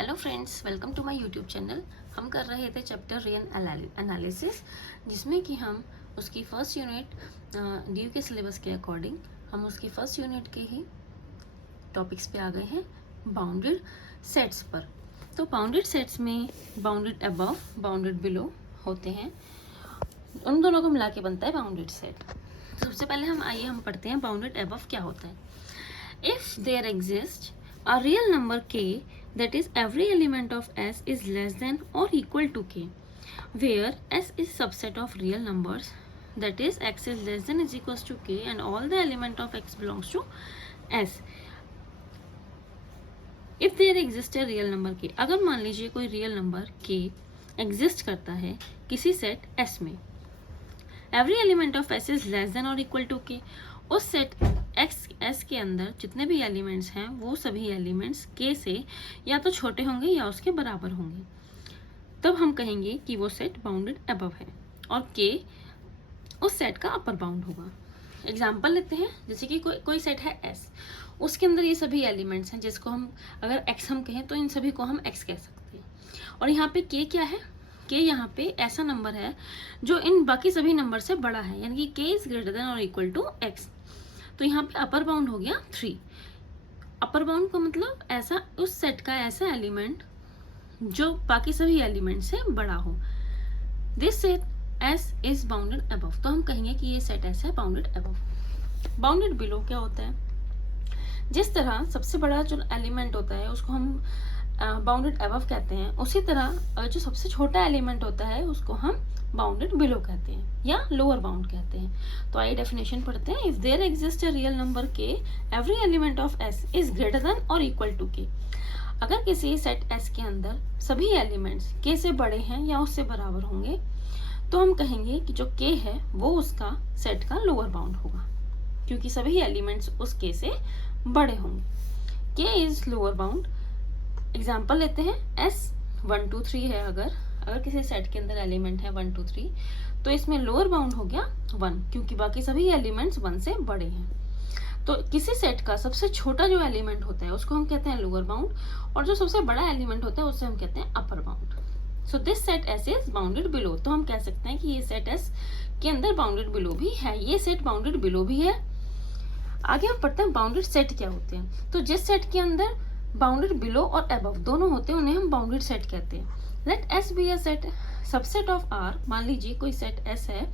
Hello friends, welcome to my YouTube channel. हम कर रहे थे चैप्टर रियल एनालिसिस, जिसमें कि हम उसकी फर्स्ट यूनिट ड्यू के सिलेबस के अकॉर्डिंग हम उसकी फर्स्ट यूनिट के ही टॉपिक्स पे आ गए हैं, बाउंडेड सेट्स पर। तो बाउंडेड सेट्स में बाउंडेड अबव, बाउंडेड बिलो होते हैं। उन दोनों को मिला के बनता है बाउंडेड सेट। सबसे पहले हम पढ़ते हैं बाउंडेड अबव क्या होता है। If there exist a real number k, that is every element of S is less than or equal to k, where S is subset of real numbers, that is x is less than is equals to k and all the element of x belongs to S. If there exists a real number k, अगर मान लीजिए कोई real number k exist करता है किसी set S में, every element of S is less than or equal to k, उस set S के अंदर जितने भी एलिमेंट्स हैं वो सभी एलिमेंट्स के से या तो छोटे होंगे या उसके बराबर होंगे, तब हम कहेंगे कि वो सेट बाउंडेड अबव है और के उस सेट का अपर बाउंड होगा। एग्जांपल लेते हैं, जैसे कि कोई सेट है एस, उसके अंदर ये सभी एलिमेंट्स हैं जिसको हम अगर एक्स हम कहें तो इन सभी को हम एक्स कह सकते हैं। और यहाँ पे के क्या है, के यहाँ पे ऐसा नंबर है जो इन बाकी सभी नंबर से बड़ा है, यानी कि के इज ग्रेटर देन और इक्वल टू एक्स। तो यहाँ पे अपर बाउंड हो गया 3। अपर बाउंड का मतलब ऐसा उस सेट का ऐसा एलिमेंट जो बाकी सभी एलिमेंट से बड़ा हो। This set S is bounded above, तो हम कहेंगे कि ये सेट एस है बाउंडेड अबव। बाउंडेड बिलो क्या होता है, जिस तरह सबसे बड़ा जो एलिमेंट होता है उसको हम बाउंडेड अबव कहते हैं, उसी तरह जो सबसे छोटा एलिमेंट होता है उसको हम बाउंडेड बिलो कहते हैं या लोअर बाउंड कहते हैं। तो आइए डेफिनेशन पढ़ते हैं। If there exist a real number K, every element of S is greater than और इक्वल टू के। अगर किसी सेट एस के अंदर सभी एलिमेंट्स के से बड़े हैं या उससे बराबर होंगे, तो हम कहेंगे कि जो के है वो उसका सेट का लोअर बाउंड होगा, क्योंकि सभी एलिमेंट्स उस के से बड़े होंगे। के इज लोअर बाउंड। एग्जाम्पल लेते हैं, एस 1 2 3 है। अगर किसी सेट के अंदर एलिमेंट है 1 2 3, तो इसमें लोअर बाउंड हो गया 1, क्योंकि बाकी सभी एलिमेंट्स 1 से बड़े हैं। तो किसी सेट का सबसे छोटा जो एलिमेंट होता है उसको हम कहते हैं लोअर बाउंड, और जो सबसे बड़ा एलिमेंट होता है उससे हम कहते हैं upper bound. So this set S is bounded below. तो हम कह सकते हैं कि ये सेट एस के अंदर बाउंडेड बिलो भी है, ये सेट बाउंडेड बिलो भी है। आगे हम पढ़ते हैं बाउंडेड सेट क्या होते हैं। तो जिस सेट के अंदर बाउंडेड बिलो और अबव दोनों होते हैं उन्हें हम बाउंडेड सेट कहते हैं। Let S be a set subset of R. मान लीजिए कोई सेट एस है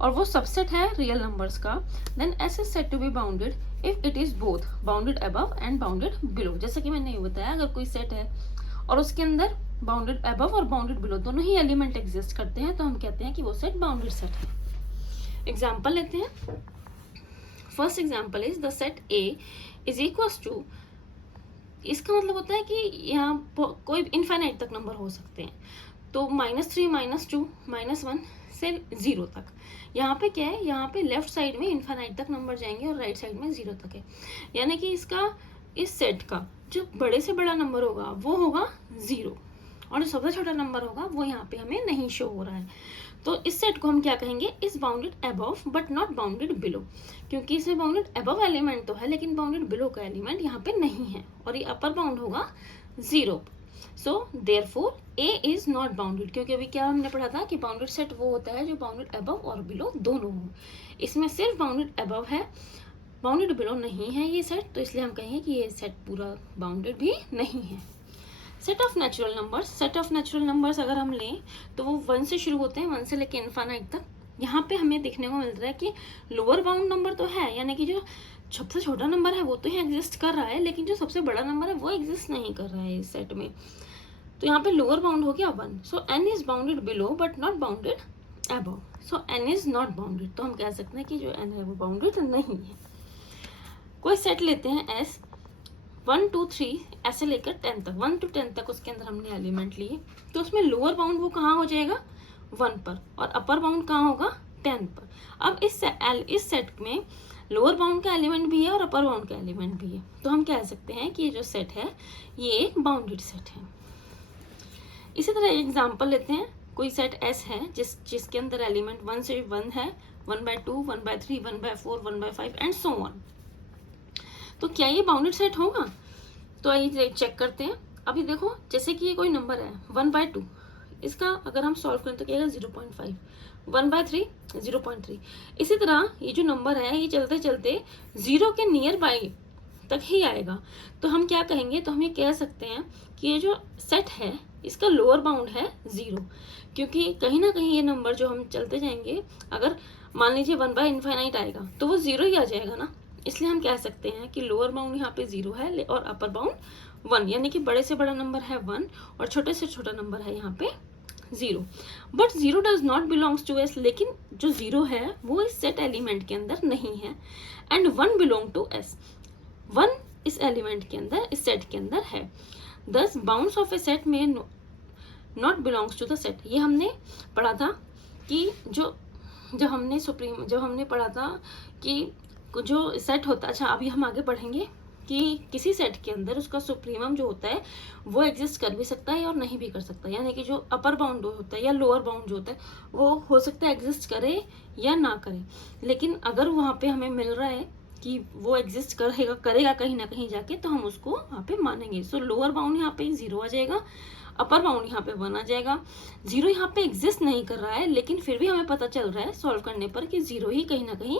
और वो सबसेट है रियल नंबर्स का, then S is said to be bounded if it is both bounded above and bounded below. जैसे कि मैंने ये बताया, अगर कोई सेट है और उसके अंदर बाउंडेड अबव और बाउंडेड बिलो दोनों ही एलिमेंट एग्जिस्ट करते हैं, तो हम कहते हैं कि वो सेट बाउंडेड सेट है। एग्जाम्पल लेते हैं। First example is the set A is equals to, इसका मतलब होता है कि यहाँ कोई इनफाइनाइट तक नंबर हो सकते हैं, तो -3 -2 -1 से 0 तक। यहाँ पे क्या है, यहाँ पे लेफ्ट साइड में इनफाइनाइट तक नंबर जाएंगे और राइट साइड में 0 तक है, यानी कि इस सेट का जो बड़े से बड़ा नंबर होगा वो होगा 0, और जो सबसे छोटा नंबर होगा वो यहाँ पे हमें नहीं शो हो रहा है। तो इस सेट को हम क्या कहेंगे, is bounded above but not bounded below, क्योंकि इसमें बाउंडेड अबव एलिमेंट तो है लेकिन बाउंडेड बिलो का एलिमेंट यहाँ पे नहीं है, और ये अपर बाउंड होगा 0। So therefore A is not bounded, क्योंकि अभी क्या हमने पढ़ा था कि बाउंडेड सेट वो होता है जो बाउंडेड अबव और बिलो दोनों हो। इसमें सिर्फ बाउंडेड अबव है, बाउंडेड बिलो नहीं है ये सेट, तो इसलिए हम कहेंगे कि ये सेट पूरा बाउंडेड भी नहीं है। Set of natural numbers. Set of natural numbers अगर हम लें तो वो 1 से शुरू होते हैं, 1 से लेकर इनफाइनाइट तक। यहाँ पे हमें देखने को मिल रहा है कि लोअर बाउंड नंबर तो है, यानी कि जो सबसे छोटा नंबर है वो तो यहाँ एग्जिस्ट कर रहा है, लेकिन जो सबसे बड़ा नंबर है वो एग्जिस्ट नहीं कर रहा है इस सेट में। तो यहाँ पे लोअर बाउंड हो गया 1। So N is bounded below but not bounded above. So N is not bounded, तो हम कह सकते हैं कि जो एन है वो बाउंडेड नहीं है। कोई सेट लेते हैं एस 1 2 3 ऐसे लेकर 10 तक, 1 to 10 तक उसके अंदर हमने एलिमेंट लिए, तो उसमें लोअर बाउंड वो कहाँ हो जाएगा 1 पर, और अपर बाउंड कहाँ होगा 10 पर। अब इस सेट में लोअर बाउंड का एलिमेंट भी है और अपर बाउंड का एलिमेंट भी है, तो हम कह सकते हैं कि ये जो सेट है ये एक बाउंडेड सेट है। इसी तरह एग्जाम्पल लेते हैं। कोई सेट एस है जिसके अंदर एलिमेंट 1 से 1 है, 1/2 1/3 1/4 1/5 एंड सो ऑन। तो क्या ये बाउंडेड सेट होगा? तो आइए चेक करते हैं। अभी देखो जैसे कि ये कोई नंबर है 1/2, इसका अगर हम सॉल्व करें तो क्या आएगा 0.5, 1/3 0.3। इसी तरह ये जो नंबर है ये चलते चलते 0 के नियर बाई तक ही आएगा। तो हम क्या कहेंगे, तो हम ये कह सकते हैं कि ये जो सेट है इसका लोअर बाउंड है 0, क्योंकि कहीं ना कहीं ये नंबर जो हम चलते जाएंगे, अगर मान लीजिए 1/∞ आएगा तो वो 0 ही आ जाएगा ना। इसलिए हम कह सकते हैं कि लोअर बाउंड यहाँ पे 0 है और अपर बाउंड 1, यानी कि बड़े से बड़ा नंबर है 1 और छोटे से छोटा नंबर है यहाँ पे 0। But 0 does not belongs to S, लेकिन जो 0 है वो इस सेट एलिमेंट के अंदर नहीं है। एंड 1 बिलोंग टू एस, 1 इस एलिमेंट के अंदर, इस सेट के अंदर है। Thus bounds of a set में not belongs to the set. ये हमने पढ़ा था कि जब हमने पढ़ा था कि जो सेट होता है, अच्छा अभी हम आगे पढ़ेंगे कि किसी सेट के अंदर उसका सुप्रीमम जो होता है वो एग्जिस्ट कर भी सकता है और नहीं भी कर सकता, यानी कि जो अपर बाउंड होता है या लोअर बाउंड जो होता है वो हो सकता है एग्जिस्ट करे या ना करे। लेकिन अगर वहाँ पे हमें मिल रहा है कि वो एग्जिस्ट करेगा कहीं ना कहीं जाके, तो हम उसको वहाँ पे मानेंगे। सो लोअर बाउंड यहाँ पे 0 आ जाएगा, अपर बाउंड यहाँ पे 1 आ जाएगा। 0 यहाँ पे एग्जिस्ट नहीं कर रहा है, लेकिन फिर भी हमें पता चल रहा है सॉल्व करने पर कि 0 ही कहीं ना कहीं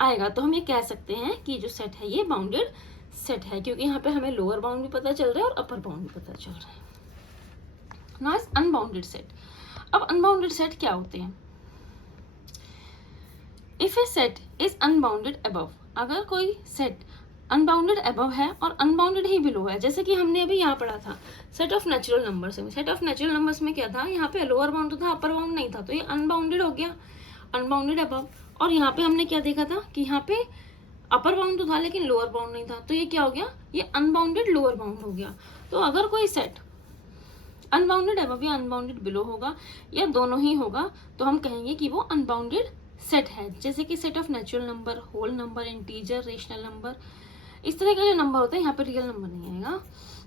आएगा। तो हम ये कह सकते हैं कि जो सेट है ये बाउंडेड सेट है, क्योंकि यहाँ पे हमें लोअर बाउंड भी पता चल रहा है और अपर बाउंड भी पता चल रहा है। Now is unbounded set. अब अनबाउंडेड सेट क्या होते हैं? If A set is unbounded above, अगर कोई सेट अनबाउंडेड अबव है और अनबाउंडेड ही बिलो है, जैसे कि हमने अभी यहाँ पढ़ा था सेट ऑफ नेचुरल नंबर्स में। सेट ऑफ नेचुरल नंबर्स में क्या था, यहाँ पे लोअर बाउंड तो था, अपर बाउंड नहीं था, तो ये अनबाउंडेड हो गया, अनबाउंडेड अबव। और यहाँ पे हमने क्या देखा था कि यहाँ पे अपर बाउंड तो था लेकिन लोअर बाउंड नहीं था, तो ये क्या हो गया, ये अनबाउंडेड लोअर बाउंड हो गया। तो अगर कोई सेट अनबाउंडेड अबव या अनबाउंडेड बिलो होगा या दोनों ही होगा, तो हम कहेंगे कि वो अनबाउंडेड सेट है। जैसे कि set of natural number, whole number, integer, rational number, इस तरह के जो नंबर होते हैं, यहाँ पे रियल नंबर नहीं आएगा।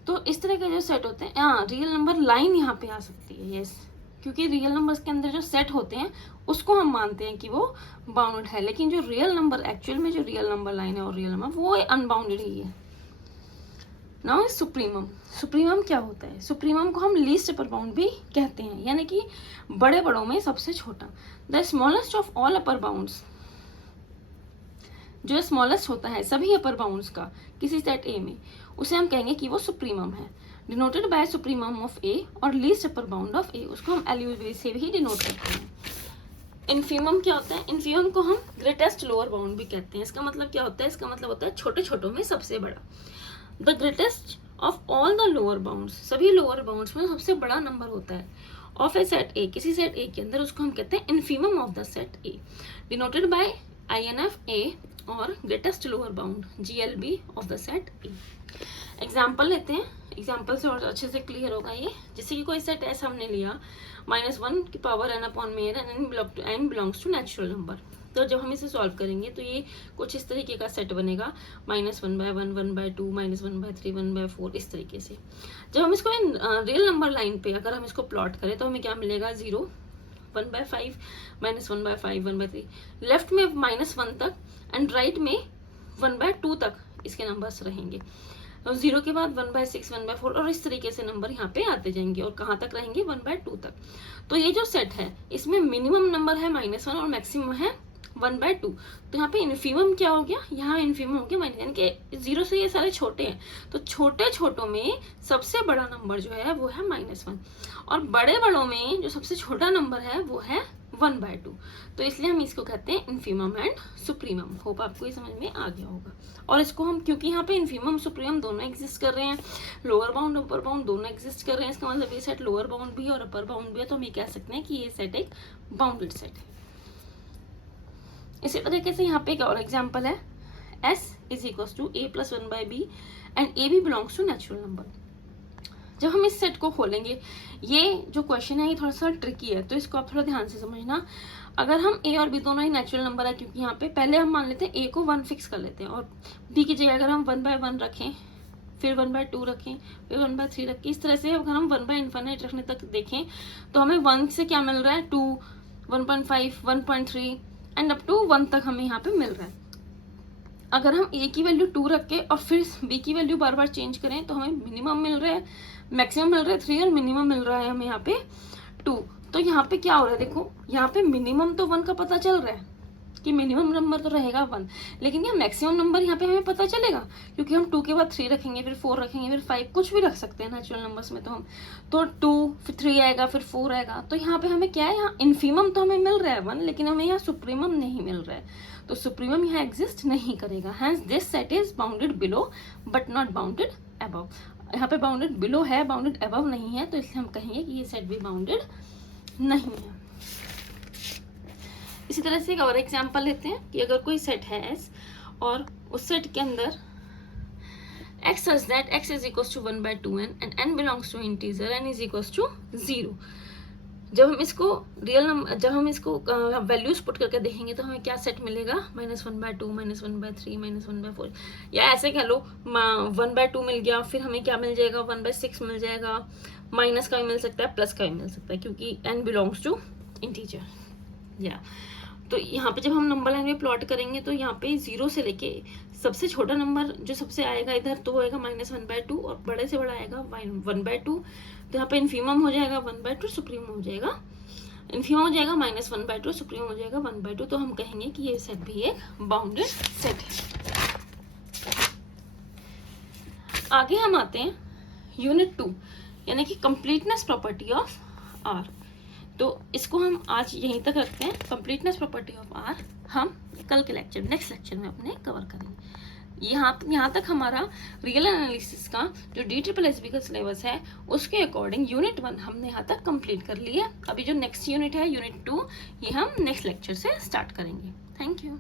तो इस तरह के जो सेट होते हैं, हाँ रियल नंबर लाइन यहाँ पे आ सकती है, यस, क्योंकि रियल नंबर्स के अंदर जो सेट होते हैं उसको हम मानते हैं कि वो बाउंडेड है, लेकिन जो रियल नंबर एक्चुअल में जो रियल नंबर लाइन है और रियल नंबर वो अनबाउंडेड ही है। Now supremum. सुप्रीमम क्या होता है? सुप्रीमम को हम लीस्ट अपर बाउंड भी कहते हैं, यानी कि बड़े बड़ों में सबसे छोटा। The smallest of all upper bounds, जो स्मॉलेस्ट होता है सभी अपर बाउंड्स का किसी सेट ए में, उसे हम कहेंगे कि वो सुप्रीमम है। डिनोटेड बाय सुप्रीमम ऑफ ए और लीस्ट अपर बाउंड ऑफ ए, उसको हम एलयू से भी डिनोट करते हैं। इन्फीमम क्या होता है? इन्फीमम को हम ग्रेटेस्ट लोअर बाउंड भी कहते हैं। इसका मतलब क्या होता है? इसका मतलब होता है छोटे छोटों में सबसे बड़ा। The greatest of all the lower bounds, सभी लोअर बाउंड्स में सबसे बड़ा नंबर होता है ऑफ ए सेट ए, किसी सेट ए के अंदर, उसको हम कहते हैं infimum of the set A, denoted by INF ए और greatest lower bound GLB of the set A. Example लेते हैं, एग्जाम्पल से और अच्छे से क्लियर होगा ये। जैसे कि कोई सेट ऐसा हमने लिया -1 की पावर n अपॉन में n belongs to natural number. तो जब हम इसे सॉल्व करेंगे तो ये कुछ इस तरीके का सेट बनेगा, -1/1, 1/2, -1/3, 1/4, इस तरीके से। जब हम इसको रियल नंबर लाइन पे अगर हम इसको प्लॉट करें तो हमें क्या मिलेगा, 0, 1/5, -1/5, 1/3, लेफ्ट में -1 तक एंड राइट में 1/2 तक इसके नंबर्स रहेंगे। और 0 के बाद 1/6, 1/4 और इस तरीके से नंबर यहाँ पे आते जाएंगे और कहाँ तक रहेंगे, 1/2 तक। तो ये जो सेट है इसमें मिनिमम नंबर है -1 और मैक्सिमम है 1/2। तो यहाँ पे इन्फीमम क्या हो गया, यहाँ इन्फीमम हो गया यानी कि 0 से ये सारे छोटे हैं, तो छोटे छोटों में सबसे बड़ा नंबर जो है वो है -1 और बड़े बड़ों में जो सबसे छोटा नंबर है वो है 1/2। तो इसलिए हम इसको कहते हैं इन्फीमम एंड सुप्रीमम। होप आपको ये समझ में आ गया होगा। और इसको हम, क्योंकि यहाँ पे इन्फीमम सुप्रीमम दोनों एग्जिस्ट कर रहे हैं, लोअर बाउंड अपर बाउंड दोनों एग्जिस्ट कर रहे हैं, इसका मतलब ये सेट लोअर बाउंड भी है और अपर बाउंड भी है, तो हम ये कह सकते हैं कि ये सेट एक बाउंडेड सेट है। इसी तरीके से यहाँ पे एक और एग्जाम्पल है, S = A + 1/b and A भी बिलोंग्स टू नेचुरल नंबर। जब हम इस सेट को खोलेंगे, ये जो क्वेश्चन है ये थोड़ा सा ट्रिकी है, तो इसको आप थोड़ा ध्यान से समझना। अगर हम A और B दोनों ही नेचुरल नंबर है, क्योंकि यहाँ पे पहले हम मान लेते हैं A को 1 फिक्स कर लेते हैं और B की जगह अगर हम 1/1 रखें, फिर 1/2 रखें, फिर 1/3 रखें, इस तरह से अगर हम 1/∞ रखने तक देखें तो हमें 1 से क्या मिल रहा है, 2, 1.5, 1.3 एंड अप टू 1 तक हमें यहाँ पे मिल रहा है। अगर हम A की वैल्यू 2 रख के और फिर B की वैल्यू बार बार चेंज करें तो हमें मिनिमम मिल रहा है मैक्सिमम मिल रहा है 3 और मिनिमम मिल रहा है हमें यहाँ पे 2। तो यहाँ पे क्या हो रहा है, देखो यहाँ पे मिनिमम तो 1 का पता चल रहा है कि मिनिमम नंबर तो रहेगा 1, लेकिन यहाँ मैक्सिमम नंबर यहाँ पे हमें पता चलेगा क्योंकि हम 2 के बाद 3 रखेंगे, फिर 4 रखेंगे, फिर 5, कुछ भी रख सकते हैं नेचुरल नंबर्स में। तो हम तो 2 फिर 3 आएगा, फिर 4 आएगा। तो यहाँ पे हमें क्या है, यहाँ इन्फीमम तो हमें मिल रहा है 1, लेकिन हमें यहाँ सुप्रीमम नहीं मिल रहा है, तो सुप्रीमम यहाँ एग्जिस्ट नहीं करेगा। Hence this set is bounded below but not bounded above. यहाँ पे बाउंडेड बिलो है, बाउंडेड अबव नहीं है, तो इसलिए हम कहेंगे कि ये सेट भी बाउंडेड नहीं है। इसी तरह से एक और एग्जांपल लेते हैं कि अगर कोई सेट है S और उस सेट के अंदर x such that x is equals to 1/2n and n belongs to integer n is equals to 0। जब हम इसको रियल नंबर, जब हम इसको वैल्यूज पुट करके देखेंगे तो हमें क्या सेट मिलेगा, -1/2, -1/3, -1/4, या ऐसे कह लो 1/2 मिल गया, फिर हमें क्या मिल जाएगा, 1/6 मिल जाएगा, माइनस का भी मिल सकता है, प्लस का भी मिल सकता है, क्योंकि n बिलोंग्स टू इंटीजर। या तो यहाँ पे जब हम नंबर लाइन में प्लॉट करेंगे तो यहाँ पे 0 से लेके सबसे छोटा नंबर जो सबसे आएगा इधर तो होएगा -1/2 और बड़े से बड़ा आएगा 1/2। तो यहाँ पे इन्फीमम हो जाएगा 1/2, सुप्रीम हो जाएगा, इन्फीमम हो जाएगा -1/2, सुप्रीम हो जाएगा 1/2। तो हम कहेंगे कि ये सेट भी एक बाउंडेड सेट है। आगे हम आते हैं यूनिट 2 यानी कि कंप्लीटनेस प्रॉपर्टी ऑफ R। तो इसको हम आज यहीं तक रखते हैं। कंप्लीटनेस प्रॉपर्टी ऑफ R हम कल के लेक्चर, नेक्स्ट लेक्चर में अपने कवर करेंगे। यहाँ तक हमारा रियल एनालिसिस का जो DSSS का सिलेबस है उसके अकॉर्डिंग यूनिट 1 हमने यहाँ तक कंप्लीट कर लिया। अभी जो नेक्स्ट यूनिट है यूनिट 2, ये हम नेक्स्ट लेक्चर से स्टार्ट करेंगे। Thank you.